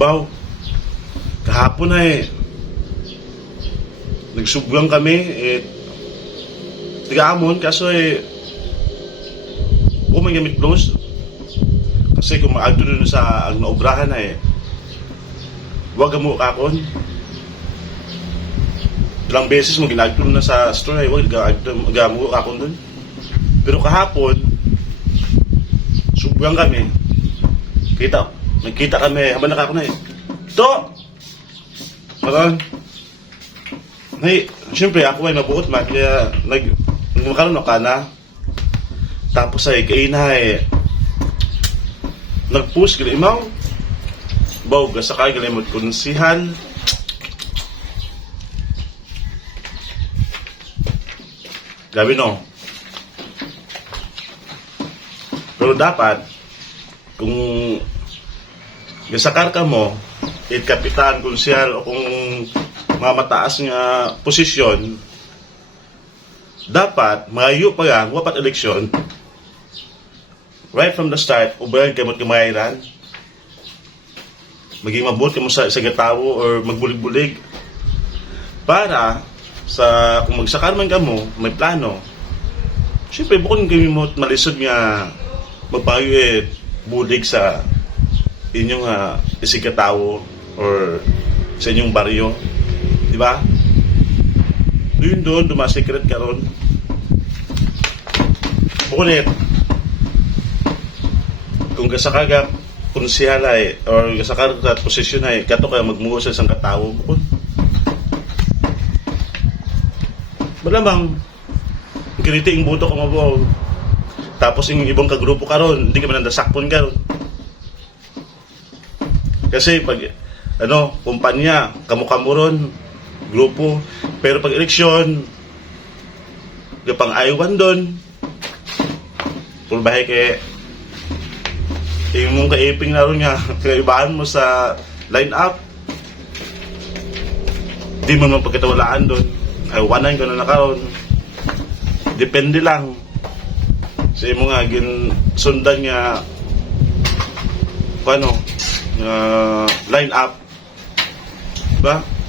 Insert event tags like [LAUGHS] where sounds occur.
Baw, kahapon na eh. Nagsublang kami, eh, tiga-amon, kaso eh, umay gamit close. Kasi kung maagto dun sa ang naobrahan na eh, wag mo kakon. Ilang beses mo ginagto na sa store eh, wag gamo kakon dun. Pero kahapon, subgang kami. Kita, nagkita kami, habang nakako na eh. Ito! Karon, Nay, siyempre ako ay mabuot man, kaya nag, nagmakaroon ako ka na. Tapos ay kay na eh, nag-push gali imaw. Baw, gasa kay gali mo konsihan. Gabi no. Pero dapat, kung gasakar ka mo, it kapitan, konsyal, o kung mga mataas nga posisyon, dapat, mayo pa yan, wapat eleksyon, right from the start, ubayan kamot kamayran, maging mabuti mo sa, sa gatawo or magbulig-bulig para sa kung magsakar man ka mo, may plano. Siyempre, bukod kami mo malisod nga magpayo eh, bulig sa inyong uh, isigatawo or sa inyong baryo. Di ba? Doon doon, dumasekret ka ron. Bukulit, kung kasakaga konsyal ay or sa posisyon ay kato kaya magmuho sa isang katawo bukod. Malamang kiniti ang buto ko mabaw. Tapos yung ibang kagrupo ka ron, hindi ka man nandasakpon ka ron. Kasi pag ano, kumpanya, kamukha mo ron, grupo. Pero pag eleksyon, kapang aywan doon, pulbahe kay yung mong kaiping na ron nga, [LAUGHS] kaibahan mo sa line-up, di mo naman pagkatawalaan doon. Ay, wanan ko na nakaroon. Depende lang. Sa imo nga, gin sundan nga, paano, uh, line-up. Diba?